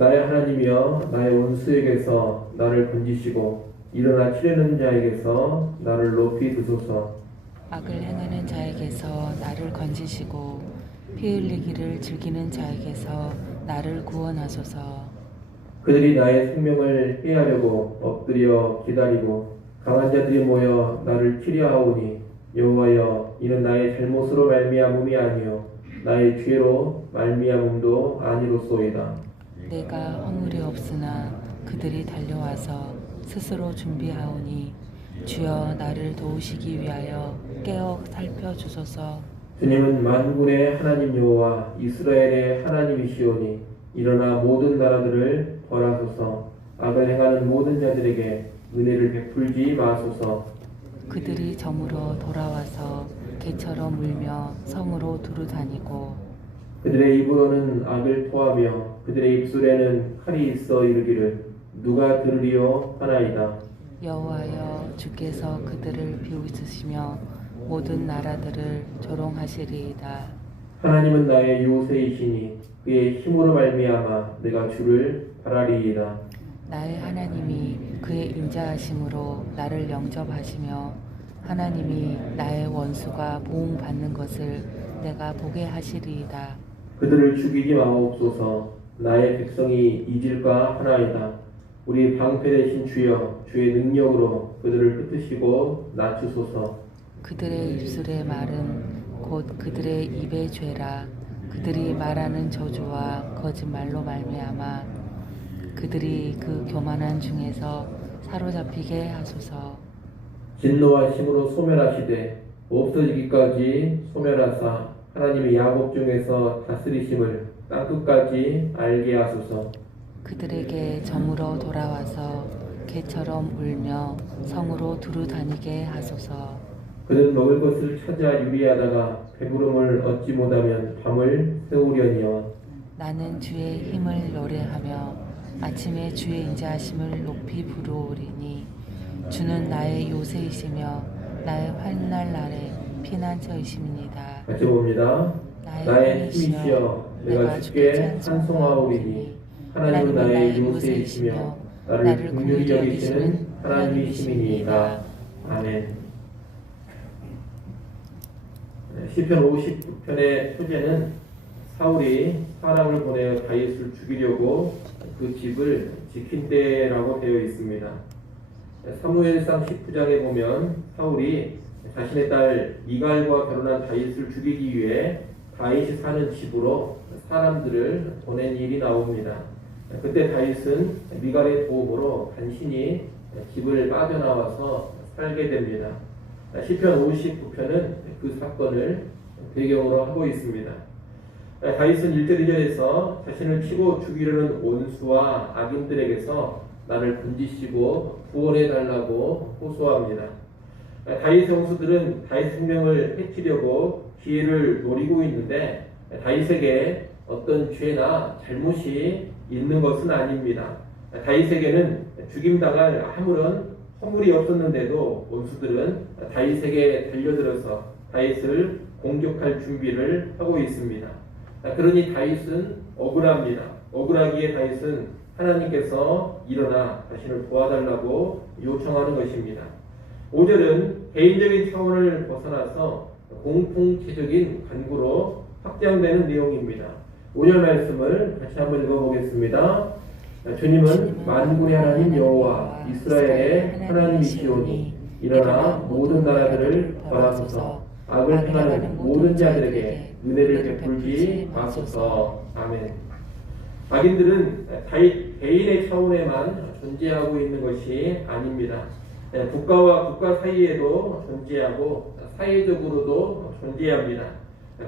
나의 하나님이여 나의 원수에게서 나를 건지시고 일어나 치려는 자에게서 나를 높이 두소서. 악을 행하는 자에게서 나를 건지시고 피 흘리기를 즐기는 자에게서 나를 구원하소서. 그들이 나의 생명을 해하려고 엎드려 기다리고 강한 자들이 모여 나를 치려하오니 여호와여 이는 나의 잘못으로 말미암음이 아니요 나의 죄로 말미암음도 아니로소이다. 내가 허물이 없으나 그들이 달려와서 스스로 준비하오니 주여 나를 도우시기 위하여 깨어 살펴주소서. 주님은 만군의 하나님 여호와 이스라엘의 하나님이시오니 일어나 모든 나라들을 벌하소서. 악을 행하는 모든 자들에게 은혜를 베풀지 마소서. 그들이 저물어 돌아와서 개처럼 울며 성으로 두루 다니고 그들의 입으로는 악을 토하며 그들의 입술에는 칼이 있어 이르기를 누가 들으리요 하나이다. 여호와여 주께서 그들을 비웃으시며 모든 나라들을 조롱하시리이다. 하나님은 나의 요새이시니 그의 힘으로 말미암아 내가 주를 바라리이다. 나의 하나님이 그의 인자하심으로 나를 영접하시며 하나님이 나의 원수가 보응받는 것을 내가 보게 하시리이다. 그들을 죽이지 마옵소서. 나의 백성이 잊을까 하나이다. 우리 방패되신 주여 주의 능력으로 그들을 흩으시고 낮추소서. 그들의 입술의 말은 곧 그들의 입의 죄라. 그들이 말하는 저주와 거짓말로 말미암아 그들이 그 교만한 중에서 사로잡히게 하소서. 진노하심으로 소멸하시되 없어지기까지 소멸하사 하나님의 야곱 중에서 다스리심을 땅끝까지 알게 하소서. 그들에게 저물어 돌아와서 개처럼 울며 성으로 두루 다니게 하소서. 그는 먹을 것을 찾아 유리하다가 배부름을 얻지 못하면 밤을 새우려니와 나는 주의 힘을 노래하며 아침에 주의 인자하심을 높이 부르오리니 주는 나의 요새이시며 나의 환날 날의 피난처이십니다. 같이 봅니다. 나의 힘이시여 내가 주께 찬송하오리니 하나님은 나의 요새이시며 나를 긍휼히 여기시는 하나님이시니이다. 아멘. 시편 59편의 소재는 사울이 사람을 보내어 다윗을 죽이려고 그 집을 지킨 때라고 되어 있습니다. 사무엘상 19장에 보면 사울이 자신의 딸 미갈과 결혼한 다윗을 죽이기 위해 다윗이 사는 집으로 사람들을 보낸 일이 나옵니다. 그때 다윗은 미갈의 도움으로 간신히 집을 빠져나와서 살게 됩니다. 시편 59편은 그 사건을 배경으로 하고 있습니다. 다윗은 1절 2절에서 자신을 치고 죽이려는 원수와 악인들에게서 나를 건지시고 구원해달라고 호소합니다. 다윗의 원수들은 다윗 생명을 해치려고 기회를 노리고 있는데 다윗에게 어떤 죄나 잘못이 있는 것은 아닙니다. 다윗에게는 죽임당할 아무런 허물이 없었는데도 원수들은 다윗에게 달려들어서 다윗을 공격할 준비를 하고 있습니다. 그러니 다윗은 억울합니다. 억울하기에 다윗은 하나님께서 일어나 자신을 도와달라고 요청하는 것입니다. 5절은 개인적인 차원을 벗어나서 공통체적인 간구로 확장되는 내용입니다. 5절 말씀을 같이 한번 읽어보겠습니다. 주님은 만군의 하나님 여호와 이스라엘의 하나님이시오니 일어나 모든 나라들을 벌하소서. 악을 행하는 모든 자들에게 은혜를 베풀지 마소서. 아멘. 악인들은 다윗 개인의 차원에만 존재하고 있는 것이 아닙니다. 국가와 국가 사이에도 존재하고 사회적으로도 존재합니다.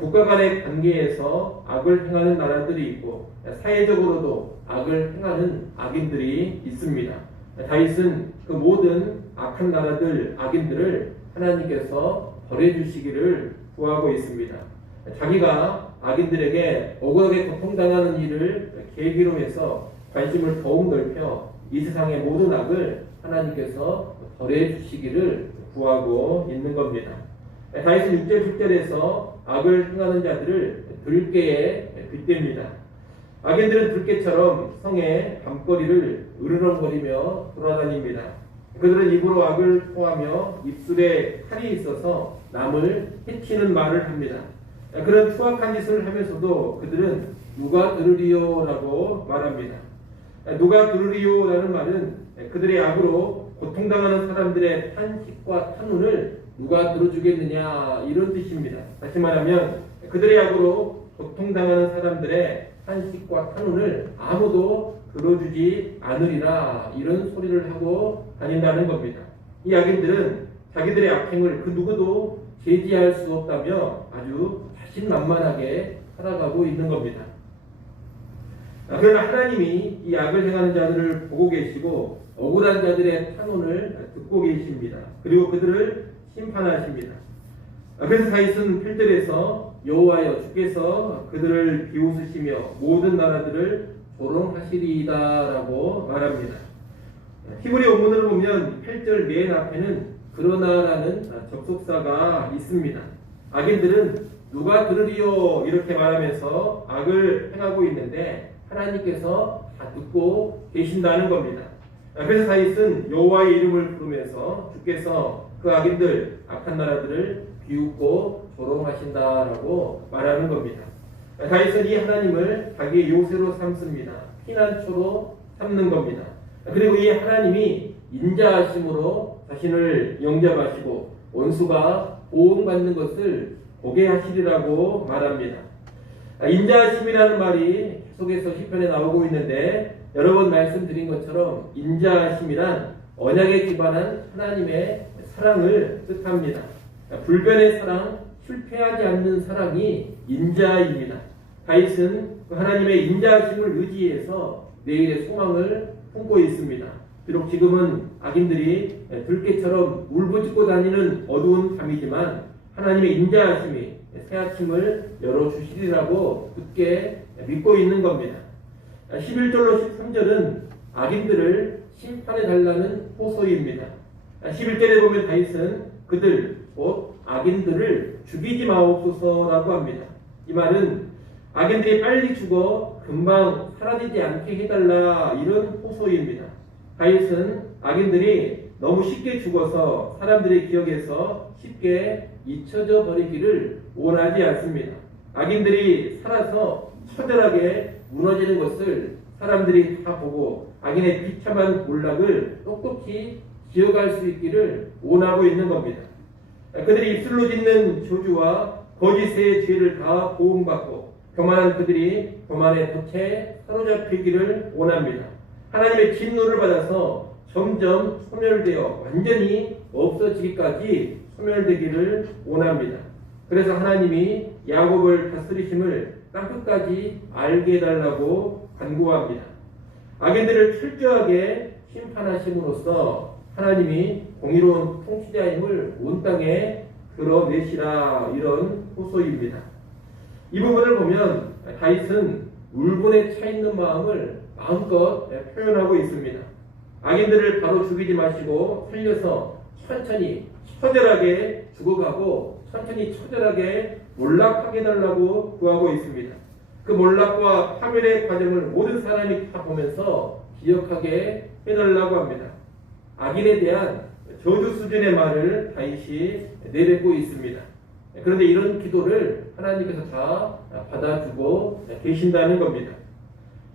국가 간의 관계에서 악을 행하는 나라들이 있고 사회적으로도 악을 행하는 악인들이 있습니다. 다윗은 그 모든 악한 나라들, 악인들을 하나님께서 벌해주시기를 구하고 있습니다. 자기가 악인들에게 억울하게 고통당하는 일을 계기로 해서 관심을 더욱 넓혀 이 세상의 모든 악을 하나님께서 벌해주시기를 구하고 있는 겁니다. 다윗은 6절 7절에서 악을 행하는 자들을 들깨에 빗댑니다. 악인들은 들깨처럼 성의 밤거리를 으르렁거리며 돌아다닙니다. 그들은 입으로 악을 토하며 입술에 칼이 있어서 남을 해치는 말을 합니다. 그런 추악한 짓을 하면서도 그들은 누가 들으리요라고 말합니다. 누가 들으리요라는 말은 그들의 악으로 고통당하는 사람들의 탄식과 탄원을 누가 들어주겠느냐 이런 뜻입니다. 다시 말하면 그들의 악으로 고통당하는 사람들의 탄식과 탄원을 아무도 들어주지 않으리라 이런 소리를 하고 다닌다는 겁니다. 이 악인들은 자기들의 악행을 그 누구도 제지할 수 없다며 아주 자신만만하게 살아가고 있는 겁니다. 그러나 하나님이 이 악을 행하는 자들을 보고 계시고 억울한 자들의 탄원을 듣고 계십니다. 그리고 그들을 심판하십니다. 그래서 다윗은 8절에서 여호와여 주께서 그들을 비웃으시며 모든 나라들을 조롱하시리이다라고 말합니다. 히브리 원문을 보면 8절 맨 앞에는 그러나라는 접속사가 있습니다. 악인들은 누가 들으리요 이렇게 말하면서 악을 행하고 있는데 하나님께서 다 듣고 계신다는 겁니다. 그래서 다윗은 여호와의 이름을 부르면서 주께서 그 악인들 악한 나라들을 비웃고 조롱하신다라고 말하는 겁니다. 다윗은 이 하나님을 자기의 요새로 삼습니다. 피난처로 삼는 겁니다. 그리고 이 하나님이 인자하심으로 자신을 영접하시고 원수가 보응받는 것을 보게 하시리라고 말합니다. 인자하심이라는 말이 계속해서 시편에 나오고 있는데 여러 번 말씀드린 것처럼 인자하심이란 언약에 기반한 하나님의 사랑을 뜻합니다. 불변의 사랑, 실패하지 않는 사랑이 인자입니다. 다윗은 그 하나님의 인자하심을 의지해서 내일의 소망을 품고 있습니다. 비록 지금은 악인들이 들깨처럼 울부짖고 다니는 어두운 밤이지만 하나님의 인자하심이 새 아침을 열어주시리라고 굳게 믿고 있는 겁니다. 11절로 13절은 악인들을 심판해 달라는 호소입니다. 11절에 보면 다윗은 그들 곧 악인들을 죽이지 마옵소서라고 합니다. 이 말은 악인들이 빨리 죽어 금방 사라지지 않게 해달라 이런 호소입니다. 다윗은 악인들이 너무 쉽게 죽어서 사람들의 기억에서 쉽게 잊혀져 버리기를 원하지 않습니다. 악인들이 살아서 처절하게 무너지는 것을 사람들이 다 보고 악인의 비참한 몰락을 똑똑히 기억할 수 있기를 원하고 있는 겁니다. 그들이 입술로 짓는 저주와 거짓의 죄를 다 보응받고 교만한 그들이 교만의 덫에 사로잡히기를 원합니다. 하나님의 진노를 받아서 점점 소멸되어 완전히 없어지기까지 소멸되기를 원합니다. 그래서 하나님이 야곱을 다스리심을 땅끝까지 알게 해달라고 간구합니다. 악인들을 철저하게 심판하심으로써 하나님이 공의로운 통치자임을 온 땅에 드러내시라 이런 호소입니다. 이 부분을 보면 다윗은 울분에 차 있는 마음을 마음껏 표현하고 있습니다. 악인들을 바로 죽이지 마시고 살려서 천천히 처절하게 죽어가고 천천히 처절하게 몰락하게 해달라고 구하고 있습니다. 그 몰락과 파멸의 과정을 모든 사람이 다 보면서 기억하게 해달라고 합니다. 악인에 대한 저주 수준의 말을 다윗이 내뱉고 있습니다. 그런데 이런 기도를 하나님께서 다 받아주고 계신다는 겁니다.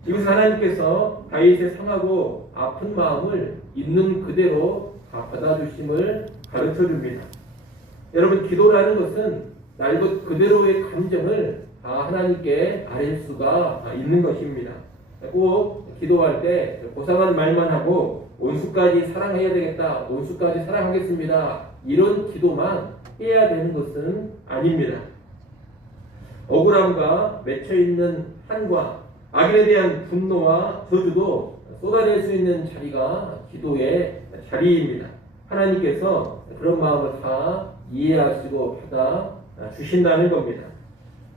이것은 하나님께서 다윗의 상하고 아픈 마음을 있는 그대로 다 받아주심을 가르쳐줍니다. 여러분, 기도라는 것은 날 것 그대로의 감정을 다 하나님께 아뢰 수가 있는 것입니다. 꼭 기도할 때 고상한 말만 하고 온수까지 사랑해야 되겠다, 온수까지 사랑하겠습니다, 이런 기도만 해야 되는 것은 아닙니다. 억울함과 맺혀있는 한과 악인에 대한 분노와 저주도 쏟아낼 수 있는 자리가 기도의 자리입니다. 하나님께서 그런 마음을 다 이해하시고 받아 주신다는 겁니다.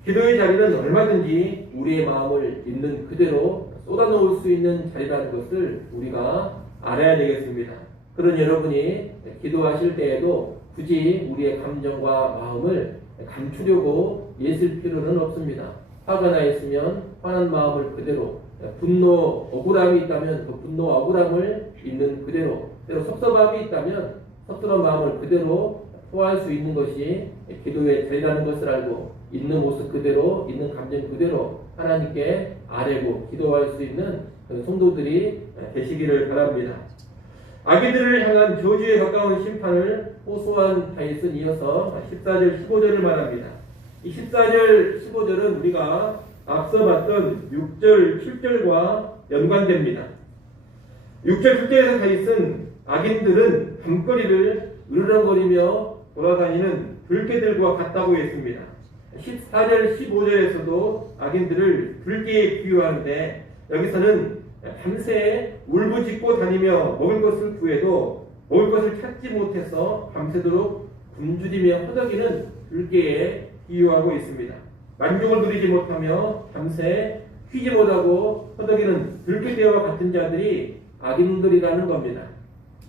기도의 자리는 얼마든지 우리의 마음을 있는 그대로 쏟아놓을 수 있는 자리라는 것을 우리가 알아야 되겠습니다. 그런 여러분이 기도하실 때에도 굳이 우리의 감정과 마음을 감추려고 애쓸 필요는 없습니다. 화가 나 있으면 화난 마음을 그대로, 분노, 억울함이 있다면 그 분노, 억울함을 있는 그대로, 때로 섭섭함이 있다면 섭섭한 마음을 그대로 토할 수 있는 것이 기도의 자리라는 것을 알고 있는 모습 그대로, 있는 감정 그대로 하나님께 아뢰고 기도할 수 있는 성도들이 되시기를 바랍니다. 아기들을 향한 저주에 가까운 심판을 호소한 다윗은 이어서 14절 15절을 말합니다. 이 14절 15절은 우리가 앞서 봤던 6절 7절과 연관됩니다. 6절 7절에서 다윗은 악인들은 밤거리를 으르렁거리며 돌아다니는 들깨들과 같다고 했습니다. 14절 15절에서도 악인들을 들깨에 비유하는데 여기서는 밤새 울부짖고 다니며 먹을 것을 구해도 먹을 것을 찾지 못해서 밤새도록 굶주리며 허덕이는 들깨에 비유하고 있습니다. 만족을 누리지 못하며 밤새 쉬지 못하고 허덕이는 들깨떼와 같은 자들이 악인들이라는 겁니다.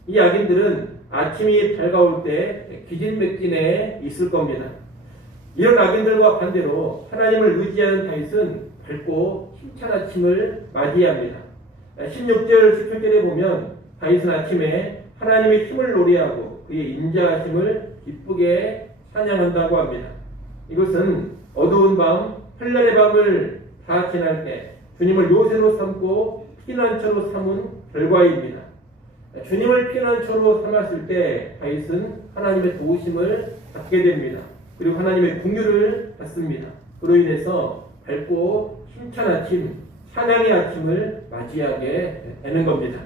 이 악인들은 아침이 밝아올 때 기진맥진에 있을 겁니다. 이런 악인들과 반대로 하나님을 의지하는 다윗은 밝고 힘찬 아침을 맞이합니다. 16절 17절에 보면 다윗은 아침에 하나님의 힘을 노래하고 그의 인자하심을 기쁘게 찬양한다고 합니다. 이것은 어두운 밤, 환난의 밤을 다 지날 때 주님을 요새로 삼고 피난처로 삼은 결과입니다. 주님을 피난처로 삼았을 때 다윗은 하나님의 도우심을 받게 됩니다. 그리고 하나님의 긍휼을 받습니다. 그로 인해서 밝고 힘찬 아침, 찬양의 아침을 맞이하게 되는 겁니다.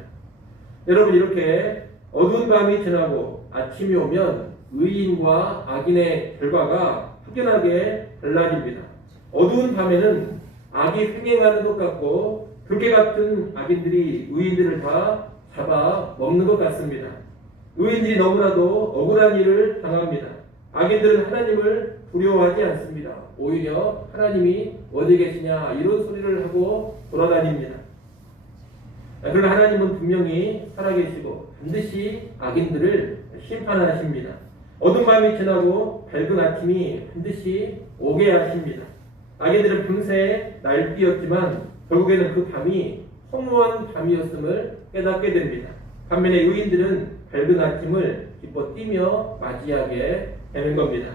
여러분, 이렇게 어두운 밤이 지나고 아침이 오면 의인과 악인의 결과가 확연하게 달라집니다. 어두운 밤에는 악이 횡행하는 것 같고 들깨 같은 악인들이 의인들을 다 잡아 먹는 것 같습니다. 의인들이 너무나도 억울한 일을 당합니다. 악인들은 하나님을 두려워하지 않습니다. 오히려 하나님이 어디 계시냐 이런 소리를 하고 돌아다닙니다. 그러나 하나님은 분명히 살아계시고 반드시 악인들을 심판하십니다. 어두운 밤이 지나고 밝은 아침이 반드시 오게 하십니다. 악인들은 밤새 날뛰었지만 결국에는 그 밤이 허무한 밤이었음을 깨닫게 됩니다. 반면에 의인들은 밝은 아침을 기뻐 뛰며 맞이하게 되는 겁니다.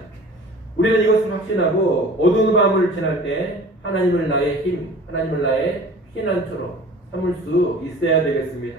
우리는 이것을 확신하고 어두운 밤을 지날 때 하나님을 나의 힘, 하나님을 나의 피난처로 삼을 수 있어야 되겠습니다.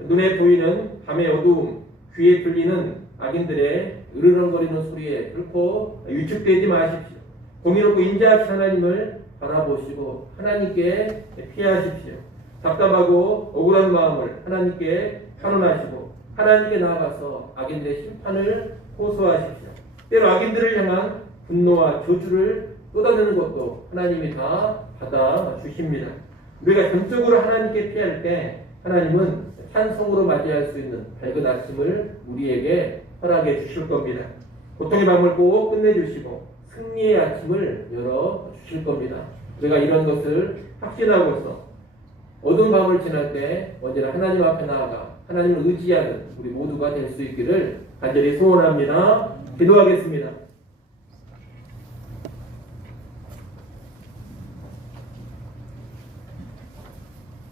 눈에 보이는 밤의 어두움, 귀에 들리는 악인들의 으르렁거리는 소리에 결코 위축되지 마십시오. 공의롭고 인자하신 하나님을 바라보시고 하나님께 피하십시오. 답답하고 억울한 마음을 하나님께 환원하시고 하나님께 나아가서 악인들의 심판을 호소하십시오. 때로 악인들을 향한 분노와 저주를 쏟아내는 것도 하나님이 다 받아주십니다. 우리가 전적으로 하나님께 피할 때 하나님은 찬송으로 맞이할 수 있는 밝은 아침을 우리에게 허락해 주실 겁니다. 고통의 밤을 꼭 끝내주시고 승리의 아침을 열어주실 겁니다. 우리가 이런 것을 확신하고서 어두운 밤을 지날 때 언제나 하나님 앞에 나아가 하나님을 의지하는 우리 모두가 될 수 있기를 간절히 소원합니다. 기도하겠습니다.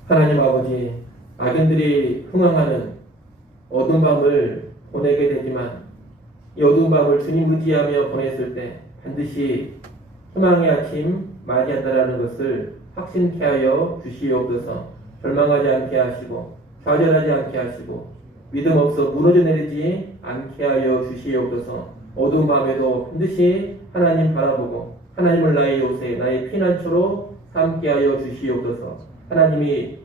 하나님 아버지, 악인들이 흥황하는 어두운 밤을 보내게 되지만 이 어두운 밤을 주님 의지하며 보냈을 때 반드시 희망의 아침 맞이한다라는 것을 확신케 하여 주시옵소서. 절망하지 않게 하시고 좌절하지 않게 하시고 믿음 없어 무너져 내리지 않게 하여 주시옵소서. 어두운 밤에도 반드시 하나님 바라보고 하나님을 나의 요새, 나의 피난처로 삼게 하여 주시옵소서. 하나님이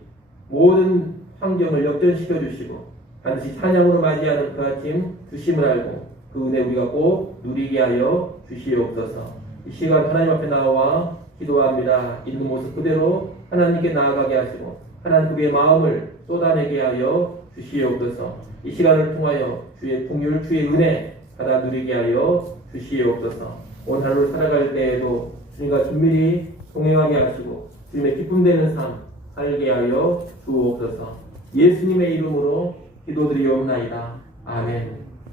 모든 환경을 역전시켜 주시고 반드시 찬양으로 맞이하는 그 아침 주심을 알고 그 은혜 우리가 꼭 누리게 하여 주시옵소서. 이 시간 하나님 앞에 나와 기도합니다. 있는 모습 그대로 하나님께 나아가게 하시고 하나님 그의 마음을 쏟아내게 하여 주시옵소서. 이 시간을 통하여 주의 풍요를 주의 은혜 받아 누리게 하여 주시옵소서. 오늘 하루를 살아갈 때에도 주님과 긴밀히 동행하게 하시고 주님의 기쁨 되는 삶 살게 하여 주옵소서. 예수님의 이름으로 기도드리옵나이다. 아멘.